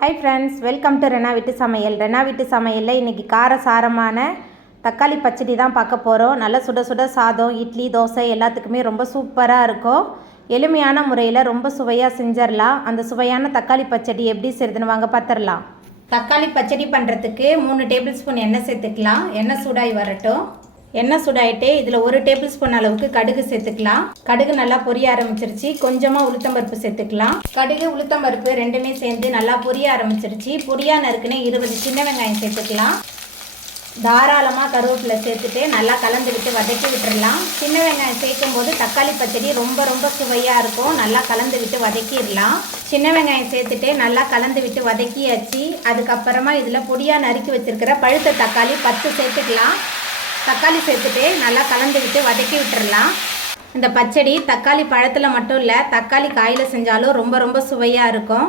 Hi friends, welcome to Rena வீட்டு சமையல். ரெனா வீட்டு சமையலில் இன்றைக்கி காரசாரமான தக்காளி பச்சடி தான் பார்க்க போகிறோம். நல்லா சுட சுட சாதம், இட்லி, தோசை எல்லாத்துக்குமே ரொம்ப சூப்பராக இருக்கும். எளிமையான முறையில் ரொம்ப சுவையாக செஞ்சிடலாம். அந்த சுவையான தக்காளி பச்சடி எப்படி செய்யுதுன்னு வாங்க பார்த்துடலாம். தக்காளி பச்சடி பண்ணுறதுக்கு 3 டேபிள் ஸ்பூன் எண்ணெய் சேர்த்துக்கலாம். எண்ணெய் சூடாகி வரட்டும். எண்ணெய் சூடாயிட்டு இதில் 1 டேபிள் ஸ்பூன் அளவுக்கு கடுகு சேர்த்துக்கலாம். கடுகு நல்லா பொரிய ஆரம்பிச்சிருச்சு. கொஞ்சமாக உளுத்தம்பருப்பு சேர்த்துக்கலாம். கடுகு உளுத்தம்பருப்பு ரெண்டுமே சேர்ந்து நல்லா பொரிய ஆரம்பிச்சிருச்சு. பொடியாக நறுக்குன்னு 20 சின்ன வெங்காயம் சேர்த்துக்கலாம். தாராளமாக கருவேப்பிலை சேர்த்துட்டு நல்லா கலந்து விட்டு வதக்கி விட்டுடலாம். சின்ன வெங்காயம் சேர்க்கும் போது தக்காளி பச்சடி ரொம்ப சுவையாக இருக்கும். நல்லா கலந்து விட்டு வதக்கிடலாம். சின்ன வெங்காயம் சேர்த்துட்டு நல்லா கலந்து விட்டு வதக்கியாச்சு. அதுக்கப்புறமா இதில் பொடியாக நறுக்கி வச்சுருக்கிற பழுத்த தக்காளி 10 சேர்த்துக்கலாம். தக்காளி சேர்த்துட்டு நல்லா கலந்து விட்டு வதக்கி விட்டுடலாம். இந்த பச்சடி தக்காளி பழத்தில் மட்டும் இல்லை, தக்காளி காயில் செஞ்சாலும் ரொம்ப சுவையாக இருக்கும்.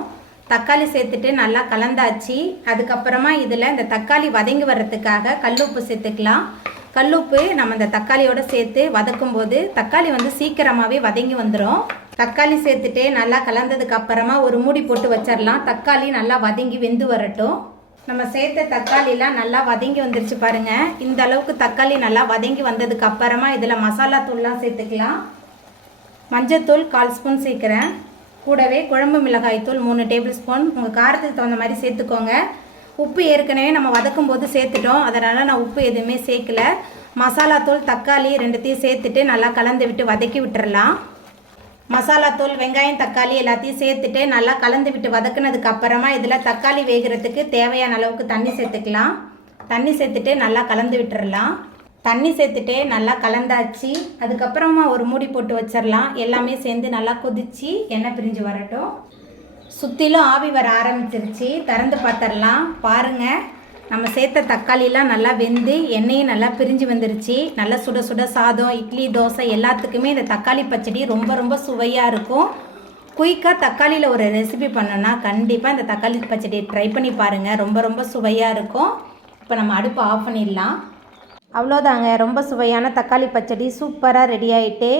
தக்காளி சேர்த்துட்டு நல்லா கலந்தாச்சு. அதுக்கப்புறமா இதில் இந்த தக்காளி வதங்கி வர்றதுக்காக கல்லுப்பு சேர்த்துக்கலாம். கல்லுப்பு நம்ம இந்த தக்காளியோடு சேர்த்து வதக்கும் போது தக்காளி சீக்கிரமாகவே வதங்கி வந்துடும். தக்காளி சேர்த்துட்டு நல்லா கலந்ததுக்கு அப்புறமா ஒரு மூடி போட்டு வச்சிடலாம். தக்காளி நல்லா வதங்கி வெந்து வரட்டும். நம்ம சேர்த்த தக்காளிலாம் நல்லா வதங்கி வந்துருச்சு பாருங்கள். இந்த அளவுக்கு தக்காளி நல்லா வதங்கி வந்ததுக்கு அப்புறமா இதில் மசாலா தூள்லாம் சேர்த்துக்கலாம். மஞ்சத்தூள் 1/4 ஸ்பூன் சேர்க்குறேன். கூடவே குழம்பு மிளகாய் தூள் 3 டேபிள் ஸ்பூன். உங்கள் காரத்துக்கு தகுந்த மாதிரி சேர்த்துக்கோங்க. உப்பு ஏற்கனவே நம்ம வதக்கும் போது சேர்த்துட்டோம், அதனால் நான் உப்பு எதுவுமே சேர்க்கல. மசாலா தூள், தக்காளி ரெண்டுத்தையும் சேர்த்துட்டு நல்லா கலந்து விட்டு வதக்கி விட்டுறலாம். மசாலா தூள், வெங்காயம், தக்காளி எல்லாத்தையும் சேர்த்துட்டு நல்லா கலந்து விட்டு வதக்குனதுக்கு அப்புறமா இதில் தக்காளி வேகிறதுக்கு தேவையான அளவுக்கு தண்ணி சேர்த்துக்கலாம். தண்ணி சேர்த்துட்டு நல்லா கலந்து விட்டுறலாம். தண்ணி சேர்த்துட்டு நல்லா கலந்தாச்சு. அதுக்கப்புறமா ஒரு மூடி போட்டு வச்சிடலாம். எல்லாமே சேர்ந்து நல்லா கொதிச்சு எண்ணெய் பிரிஞ்சு வரட்டும். சுற்றிலும் ஆவி வர ஆரம்பிச்சிருச்சு. திறந்து பார்த்துடலாம். பாருங்கள், நம்ம சேர்த்த தக்காளிலாம் நல்லா வெந்து எண்ணெயும் நல்லா பிரிஞ்சு வந்துருச்சு. நல்லா சுட சுட சாதம், இட்லி, தோசை எல்லாத்துக்குமே இந்த தக்காளி பச்சடி ரொம்ப சுவையாக இருக்கும். குயிக்காக தக்காளியில் ஒரு ரெசிபி பண்ணோன்னா கண்டிப்பாக இந்த தக்காளி பச்சடி ட்ரை பண்ணி பாருங்கள். ரொம்ப சுவையாக இருக்கும். இப்போ நம்ம அடுப்பை ஆஃப் பண்ணிடலாம். அவ்வளோதாங்க, ரொம்ப சுவையான தக்காளி பச்சடி சூப்பராக ரெடி ஆகிட்டு.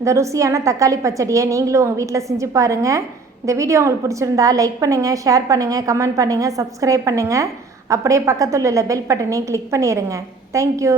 இந்த ருசியான தக்காளி பச்சடியை நீங்களும் உங்கள் வீட்டில் செஞ்சு பாருங்கள். இந்த வீடியோ உங்களுக்கு பிடிச்சிருந்தா லைக் பண்ணுங்கள், ஷேர் பண்ணுங்கள், கமெண்ட் பண்ணுங்கள், சப்ஸ்கிரைப் பண்ணுங்கள். அப்படியே பக்கத்தில் உள்ள பெல் பட்டனையும் கிளிக் பண்ணிடுங்க. தேங்க்யூ.